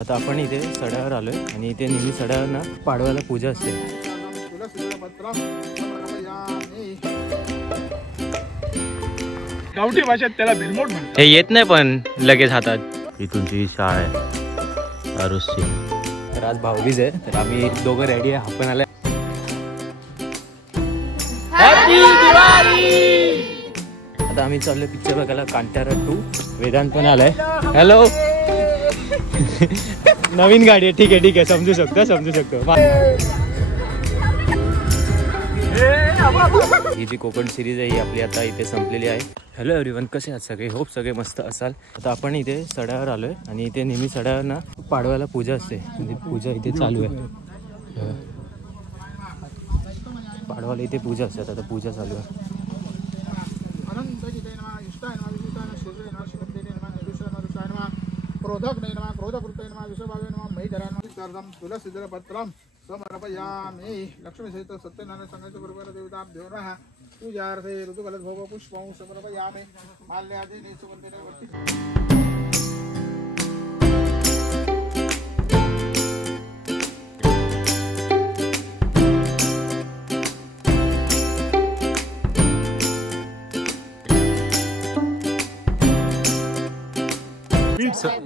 आता आपण इथे सड्यावर आलोय आणि इथे नेहमी सड्यावर पाडव्याला पूजा असते. गावठी भाषेत त्याला भिरमोड म्हणतात. हे येत नाही पण लगेच हातात. इथूनची शाळा आहे आरुसची. तर आज भाऊबीज आहे तर आम्ही दोघं रेडी आहे. आपण आले. आता आम्ही चाललोय पिक्चर बघायला कांतारा 2. वेदांत पण आलाय. हॅलो. नवीन गाडी आहे. ठीक आहे समजू शकतो. ही जी कोकण सिरीज आहे ही आपली आता इथे संपलेली आहे. हॅलो एव्हरीवन, कसे आहात सगळे? होप सगळे मस्त असाल. आता आपण इथे सड्यावर आलोय आणि इथे नेहमी सड्यावर पाडव्याला पूजा असते. पूजा इथे चालू आहे. पाडव्याला इथे पूजा असते. आता पूजा चालू आहे. समर्पयामि. लक्ष्मी सहित सत्यनारायण संघाच्या बरोबर देवताभ्यो नमः. पूजार्थे ऋतुकलश भोग पुष्पं समर्पयामि. माल्यादीनि सुवर्णेन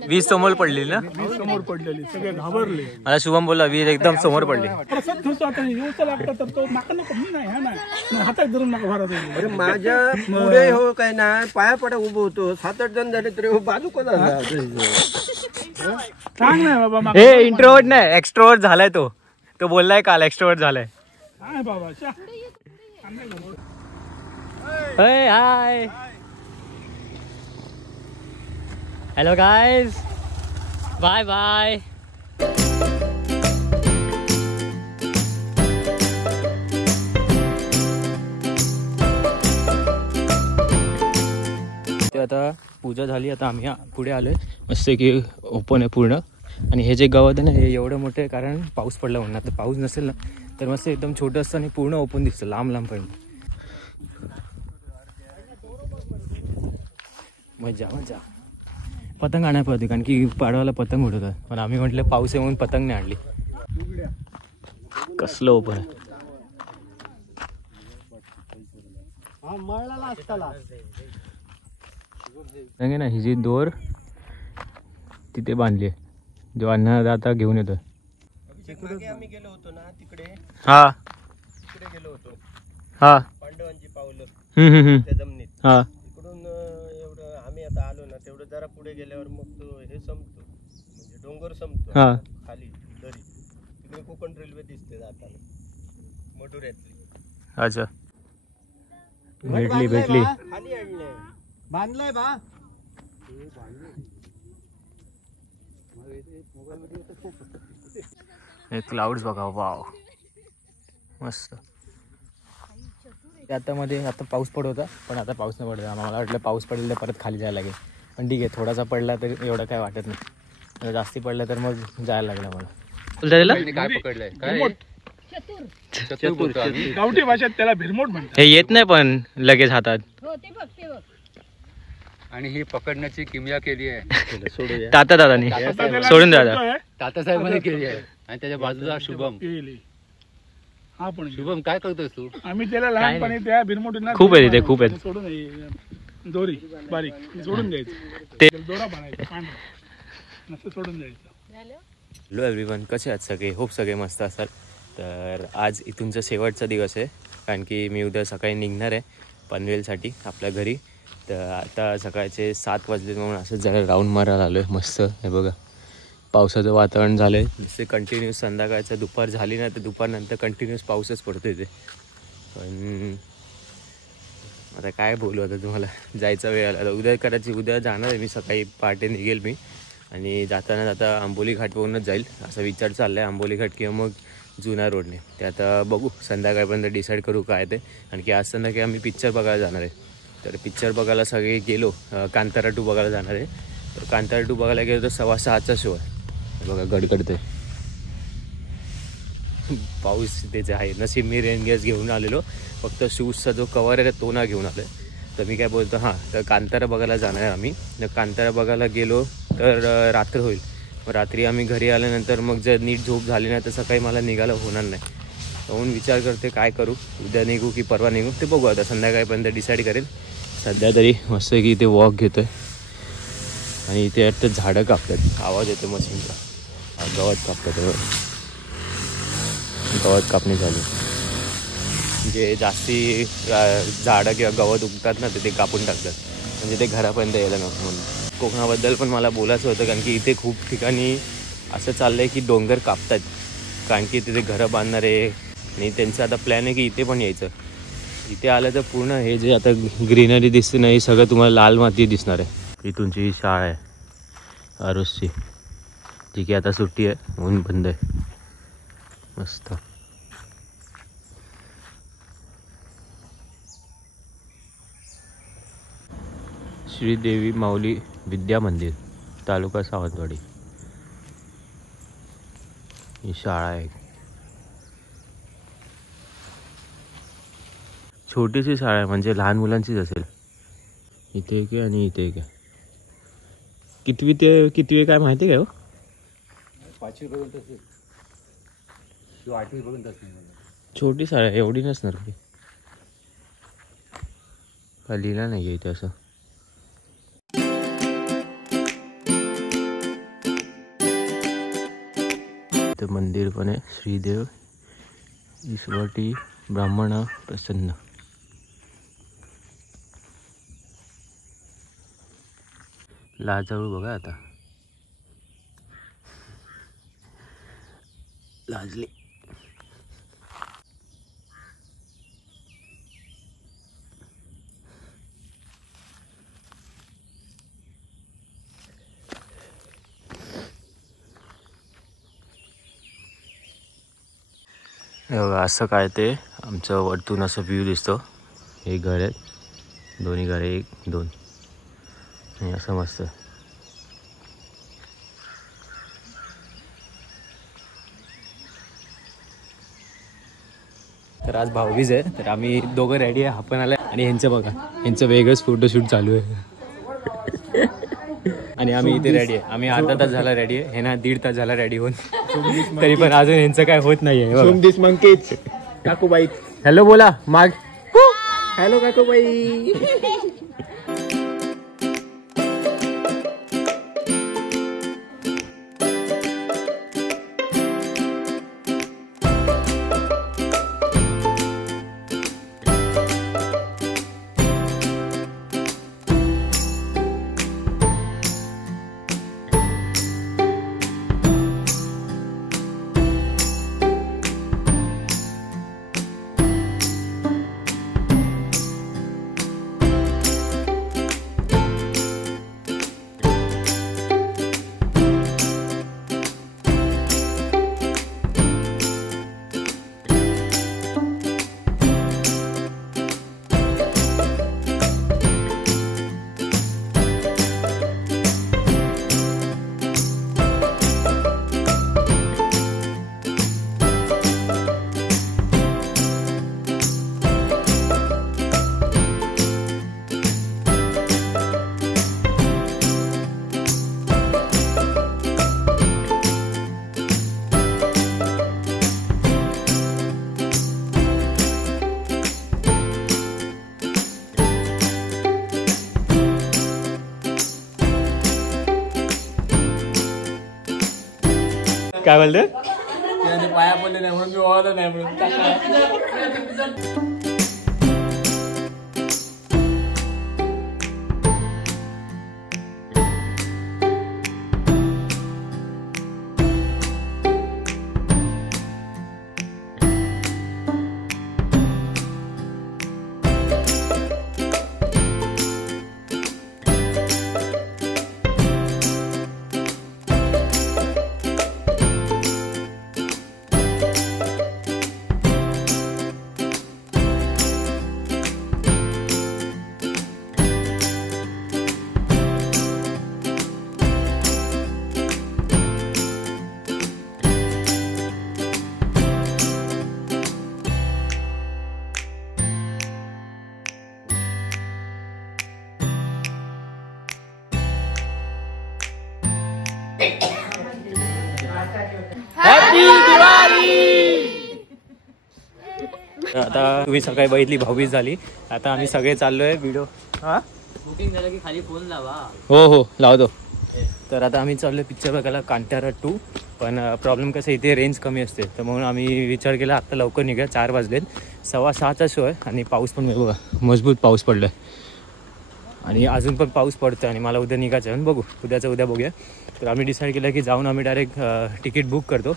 वीज समोर पडली ना. समोर पडलेली सगळे घाबरले. मला शुभम बोलला वीज एकदम समोर पडली. हातात धरून नका भारत. अरे माझ्या पुढे हो काय ना पाया पडा उभं होतो. 7-8 जण झाले तरी बाजू कोणा सांग नाही बाबा. हे इंट्रोवर्ट नाही एक्स्ट्रोवर्ट झालाय. तो बोललाय काल एक्स्ट्रोवर्ट झालाय. हाय बाबा. Hi hello guys, bye bye. आता पूजा झाली. आता आम्ही पुढे आलोय. मस्त की ओपन आहे पूर्ण. आणि हे जे गवत आहे ना हे एवढं मोठं आहे कारण पाऊस पडला म्हणून. आता पाऊस नसेल ना तर मस्त एकदम छोटं असतं आणि पूर्ण ओपन दिसतं लांब पण. मजा पतंग आणायला पाहिजे कारण की पाडवाला पतंग उडवतात. पण आम्ही म्हटलं पाऊस आहे म्हणून पतंग नाही आणली. कसलं ओपन आहे. ना ही जी दोर तिथे बांधली आहे. जो अण्णा आता घेऊन येतो. आम्ही गेलो होतो ना तिकडे. हा तिकडे गेलो होतो. हा पांडवांची पावलं त्या जमिनीत. हा इकडून एवढं आम्ही आता आलो ना तेवढं जरा पुढे गेल्यावर मग तो हे संपतो म्हणजे डोंगर संपतो. हा खाली दरी तिकडे कोकण रेल्वे दिसते जाताना मडुऱ्यातली. अच्छा भेटली. खाली आणले बांधलाय बा. क्लाउड्स बघा. वाव मस्त. आता पाऊस पडत होता पण आता पाऊस नाही पडत. आम्हाला वाटलं पाऊस पडेल तर परत खाली जायला लागेल. पण ठीक आहे थोडासा पडला तर एवढं काय वाटत नाही. जास्ती पडलं तर मग जायला लागलं मला. काय पकडलंय गावठी भाषेत त्याला भिरमोड म्हणतात. हे येत नाही पण लगेच हातात. आणि ही पकडण्याची किमया केली आहे दादानी सोडून द्या. तात्यासाहेबांनी केली आहे. आणि त्याच्या बाजूला शुभम. हा पण शुभम काय करतोस तू? आम्ही त्याला लहानपणी त्या भिरमोडींना खूप आहे तिथे खूप आहेत. सोडून दोरी बारीक सोडून द्यायचं. ते दोरा बनायचा पांढरा नसं सोडून द्यायचं. हॅलो एव्हरीवन, कसे आहात सगळे? होप सगळे मस्त असाल. तर आज इथूनचा शेवटचा दिवस आहे कारण की मी उद्या सकाळी निघणार आहे पनवेलसाठी आपल्या घरी. तर आता सकाळचे 7 वाजले म्हणून असंच जरा राऊंड मारायला आलो आहे. मस्त हे बघा पावसाचं वातावरण झालं आहे. जसे कंटिन्यूस संध्याकाळचं दुपार झाली ना तर दुपारनंतर कंटिन्यूस पाऊसच पडतो इथे. पण आता काय बोलू. आता तुम्हाला जायचा वेळ आला. उद्या करायची उद्या जाणार आहे मी. सकाळी पहाटे निघेल मी आणि जाता आंबोली घाटवरूनच जाईल असा विचार चालला आहे. आंबोली घाट किंवा मग जुना रोडने. ते आता बघू संध्याकाळपर्यंत डिसाईड करू काय ते. आणखी आज संध्याकाळी आम्ही पिक्चर बघायला जाणार आहे. तर पिक्चर बघायला सगळे गेलो. कांतारा 2 बघायला जाणार आहे. तर कांतारा 2 बघायला गेलो तर 6:15चा शो आहे. बघा गडगडते पाऊस त्याचे आहे. नशीब मी रेन गॅस घेऊन आलेलो. फक्त शूजचा जो कवर आहे तो ना घेऊन आलो. तर मी काय बोलतो, हां तर कांतारा बघायला जाणार आहे आम्ही. तर कांतारा बघायला गेलो तर रात्र होईल. रात्री आम्ही घरी आल्यानंतर मग जर नीट झोप झाली नाही तर सकाळी मला निघायला होणार नाही. म्हणून विचार करते काय करू, उद्या निघू की परवा निघू ते बघू आता, संध्याकाळपर्यंत डिसाईड करेल. सध्या तरी मस्त की इथे वॉक घेतो आहे आणि इथे वाटतं झाडं कापतात, आवाज येतो मशीनचा. गवत कापतात, गवत कापणी झाली. जे जास्ती झाडं किंवा गवत उगतात ना ते कापून टाकतात, म्हणजे ते घरापर्यंत यायला नको म्हणून. कोकणाबद्दल पण मला बोलायचं होतं कारण की इथे खूप ठिकाणी असं चाललं आहे की डोंगर कापतात कारण की तिथे घरं बांधणार आहे आणि त्यांचा आता प्लॅन आहे की इथे पण यायचं. इथे आलं तर पूर्ण हे जे आता ग्रीनरी दिसते ना, हे सगळं तुम्हाला लाल माती दिसणार आहे. इथूनची ही शाळा आहे आरुसची, जी की आता सुट्टी आहे, ऊन बंद आहे. मस्त. श्रीदेवी माऊली विद्या मंदिर, तालुका सावंतवाडी. ही शाळा आहे, छोटीशी शाळा आहे, म्हणजे लहान मुलांचीच असेल. इथे एक आहे आणि इथे एक आहे. कितवी ते कितवी काय माहिती काय हो? 5वी पर्यंत असेल किंवा 8वी पर्यंत असेल. छोटी शाळा आहे, एवढी नसणार की. का लिहिला नाही आहे इथे असं. इथं मंदिर पण आहे, श्रीदेव ईश्वटी ब्राह्मण प्रसन्न. लाजाळू बघा आता, लाजली. असं काय ते आमचं वरतून असं व्ह्यू दिसतो. हे घर आहेत, दोन्ही घरे, 1 2 आणि असं मस्त. तर आज भाऊबीज आहे, तर आम्ही दोघं रेडी आहे. आपण आलं आणि ह्यांचं बघा, ह्यांचं वेगळंच फोटोशूट चालू आहे. आणि आम्ही इथे रेडी आहे. आम्ही अर्धा तास झाला रेडी आहे, हे ना 1.5 तास झाला रेडी होऊन, तरी पण अजून ह्यांचं काय होत नाहीये. सोमदिस मंकेच काकूबाई, हॅलो बोला माग. हॅलो काकूबाई. काय बोलते? पाया पडले नाही म्हणून मी ओळखलं नाही म्हणून. आता तुम्ही सकाळी बघितली भाऊबीज झाली. आता आम्ही सगळे चाललोय व्हिडिओ. हा बुकिंग झालं की खाली फोन लावा. हो हो लावतो. तर आता आम्ही चाललोय पिक्चर बघायला कांतारा 2. पण प्रॉब्लेम कसं इथे रेंज कमी असते, तर म्हणून आम्ही विचार केला आत्ता लवकर निघा. 4 वाजलेत, 6:15चा शो आहे आणि पाऊस पण बघा मजबूत पाऊस पडलाय आणि अजून पण पाऊस पडतो आणि मला उद्या निघायचं आहे. बघू उद्याचं उद्या बघूया. तर आम्ही डिसाईड केलं की जाऊन आम्ही डायरेक्ट तिकीट बुक करतो,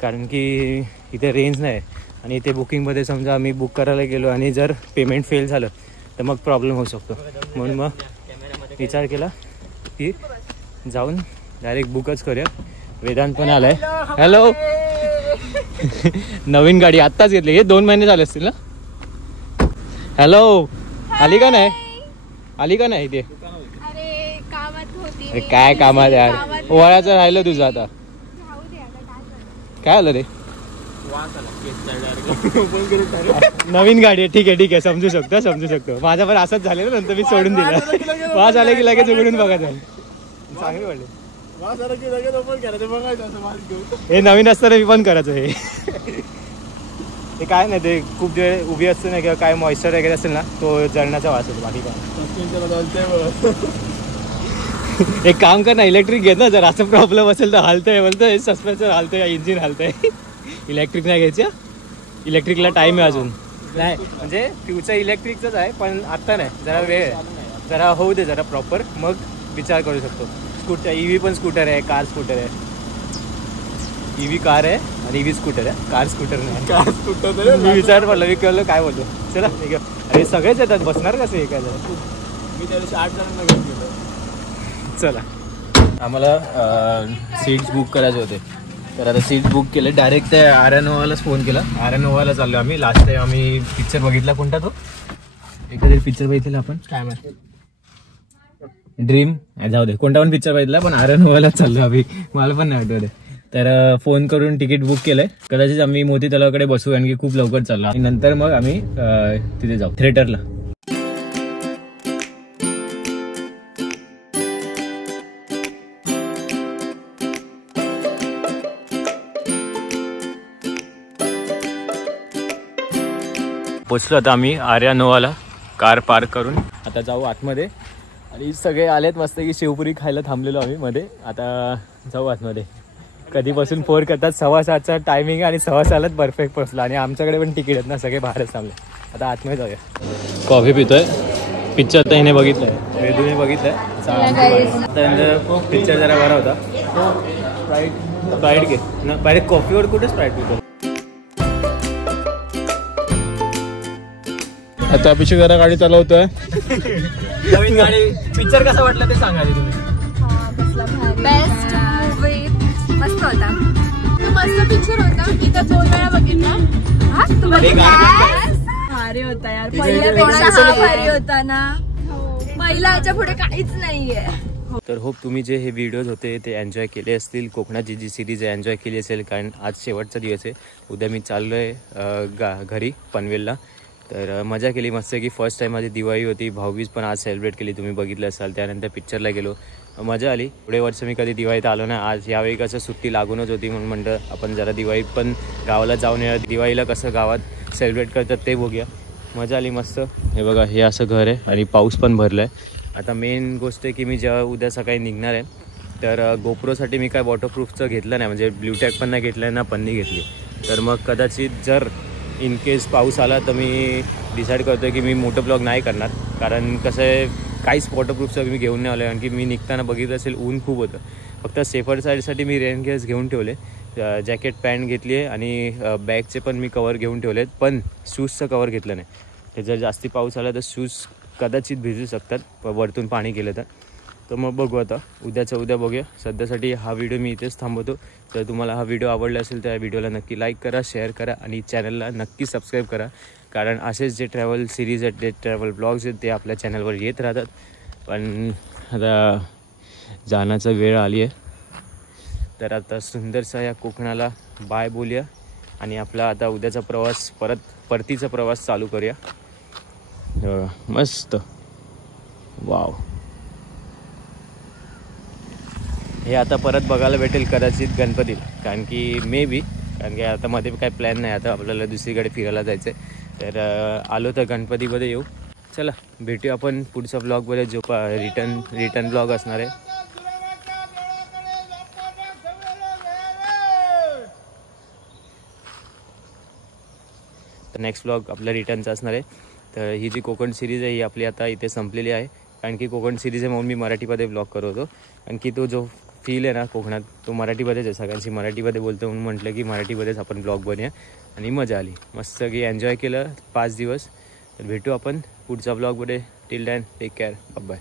कारण की इथे रेंज नाही आणि इथे बुकिंगमध्ये समजा आम्ही बुक करायला गेलो आणि जर पेमेंट फेल झालं तर मग प्रॉब्लेम होऊ शकतो. म्हणून मग विचार केला की जाऊन डायरेक्ट बुकच करूया. वेदांत पण आलाय. हॅलो. नवीन गाडी आत्ताच घेतली, हे 2 महिने झाले असतील ना. हॅलो. आली का नाही? आली का नाही इथे? अरे कामात होती. अरे काय कामात यार, ओवाळाचं राहिलं तुझं आता. काय आलं रे? नवीन गाडी आहे. ठीक आहे समजू शकतो. माझा पण असंच झालेलं, नंतर मी सोडून दिलं. वाज आले की लगेच उघडून बघायचं. चांगले वाटले. हे नवीन असताना मी पण करायचं. हे काय नाही, ते खूप वेळ उभी असते ना किंवा काय मॉइश्चर वगैरे असेल ना, तो जळण्याचा वास होतो. बाकी काय. एक काम कर ना, इलेक्ट्रिक घे ना. जर असं प्रॉब्लेम असेल तर हलतंय बोलतोय, सस्पेन्सर हलतंय, इंजिन हलतंय. इलेक्ट्रिक नाही घ्यायचं. इलेक्ट्रिकला टाईम आहे अजून. नाही म्हणजे फ्युचर इलेक्ट्रिकचंच आहे, पण आत्ता नाही, जरा वेळ आहे. जरा होऊ दे जरा प्रॉपर, मग विचार करू शकतो. स्कूटर EV पण स्कूटर आहे, कार स्कूटर आहे. EV कार आहे आणि EV स्कूटर आहे, कार स्कूटर नाही. कार स्कूटर मी विचार पडलं, मी कळलं काय बोलतो. चला अरे सगळेच येतात, बसणार कसं हे काय. मी त्या दिवशी 8 जणांना घेऊन गेलो. चला आम्हाला सीट्स बुक करायचे होते, तर आता सीट बुक केले. डायरेक्ट त्या आर्यानोवालाच फोन केला. आर्यानोवाला चाललो आम्ही. लास्ट टाइम आम्ही पिक्चर बघितला कोणता, तो एखादा पिक्चर बघितलेला आपण, काय माहिती, ड्रीम जाऊ दे, कोणता पण पिक्चर बघितला, पण आर्यानोवालाच चाललो आम्ही. मला पण नाही आठवत. तर फोन करून तिकीट बुक केलंय. कदाचित आम्ही मोती तलावाकडे बसू, कारण की खूप लवकर चाललो आणि नंतर मग आम्ही तिथे जाऊ थिएटरला. पोचलो आता आम्ही आर्यानोवाला. कार पार्क करून आता जाऊ आतमध्ये. आणि सगळे आलेत मस्त की शेवपुरी खायला थांबलेलो आम्ही मध्ये. आता जाऊ आतमध्ये. कधीपासून 4 करतात, 6:15चा टायमिंग आणि 6:15लाच परफेक्ट पोचला. आणि आमच्याकडे पण तिकीट आहेत ना, सगळे बाहेरच थांबले. आता आतमध्ये जाऊया. कॉफी पितोय. पिक्चर तर हिने बघितलंय, वेदूने बघितलंय. त्यानंतर पिक्चर जरा बरा होता. स्प्राईट घे ना, डायरेक्ट कॉफीवर कुठे स्प्राईट पितो. आता पिशवी जरा गाडी चालवतोय. नवीन गाडी. पिक्चर कसा वाटला ते सांगा तुम्ही. बेस्ट मूवी, मस्त होता. मस्त पिक्चर होता. इथं 2 वेळा बघितला. भारी होता यार. पहिल्यापेक्षा भारी होता ना. पहिला याच्या पुढे काहीच नाहीये. तर होप तुम्ही जे हे व्हिडिओज होते ते एन्जॉय केले असतील. कोकणाची जी सिरीज आहे एन्जॉय केली असेल, कारण आज शेवटचा दिवस आहे. उद्या मी चाललो आहे घरी पनवेलला. तर मजा केली मस्त की फर्स्ट टाईम माझी दिवाळी होती. भाऊबीज पण आज सेलिब्रेट केली, तुम्ही बघितलं असाल. त्यानंतर पिक्चरला गेलो, मजा आली. पुढे वर्ष मी कधी दिवाळीत आलो नाही. आज यावेळी कसं सुट्टी लागूनच होती, म्हणून म्हणलं आपण जरा दिवाळीत पण गावाला जाऊन या. दिवाळीला कसं गावात सेलिब्रेट करतात ते बघूया. मजा आली मस्त. हे बघा, हे असं घर आहे आणि पाऊस पण भरला आहे. आता मेन गोष्ट आहे की मी जेव्हा उद्या सकाळी निघणार आहे, तर गोप्रोसाठी मी काय वॉटरप्रूफचं घेतलं नाही, म्हणजे ब्ल्यूटॅक पण नाही घेतलं आहे ना पन्नी घेतली. तर मग कदाचित जर इन केस पाऊस आला तर मी डिसाईड करतो आहे की मी मोठं ब्लॉग नाही करणार, कारण कसं आहे काहीच वॉटरप्रूफचं मी घेऊन नाही आलो आहे. कारण की मी निघताना बघितलं असेल ऊन खूप होतं. फक्त सेफर साईडसाठी मी रेन गेअर्स घेऊन ठेवले, जॅकेट पॅन्ट घेतली आहे आणि बॅगचे पण मी कवर घेऊन ठेवले आहेत, पण शूजचं कवर घेतलं नाही. ते जर जास्ती पाऊस आला तर शूज कदाचित भिजू शकतात वरतून पाणी गेलं तर मग बघू. आता उद्याचं उद्या बघूया. सध्यासाठी हा व्हिडिओ मी इथेच थांबवतो. तर तुम्हाला हा व्हिडिओ आवडला असेल तर या व्हिडिओला नक्की लाईक करा, शेअर करा आणि चॅनलला नक्की सबस्क्राईब करा, कारण असेच जे ट्रॅव्हल सिरीज आहेत, जे ट्रॅव्हल ब्लॉग्स आहेत ते आपल्या चॅनलवर येत राहतात. पण आता जाण्याचा वेळ आली आहे, तर आता सुंदरसा या कोकणाला बाय बोलूया आणि आपला आता उद्याचा प्रवास परतीचा प्रवास चालू करूया. मस्त. वाव. हे आता परत बघायला भेटेल कदाचित गणपतीला, कारण की मे बी, कारण की आता मध्ये काही प्लॅन नाही, आता आपल्याला दुसरीकडे फिरायला जायचं आहे. तर आलो तर गणपतीमध्ये येऊ. चला भेटूया आपण पुढच्या ब्लॉगमध्ये, जो रिटर्न ब्लॉग असणार आहे. तर नेक्स्ट ब्लॉग आपल्या रिटर्नचा असणार आहे. तर ही जी कोकण सिरीज आहे ही आपली आता इथे संपलेली आहे, कारण की कोकण सिरीज आहे म्हणून मी मराठीमध्ये ब्लॉग करत होतो. कारण की तो जो फील आहे ना कोकणात, तो मराठीमध्येच आहे. सगळ्यांशी मराठीमध्ये बोलतो म्हणून म्हटलं की मराठीमध्येच आपण ब्लॉग बनूया, आणि मजा आली मस्त, सगळी एन्जॉय केलं 5 दिवस. तर भेटू आपण पुढच्या ब्लॉगमध्ये. Till then take care, bye.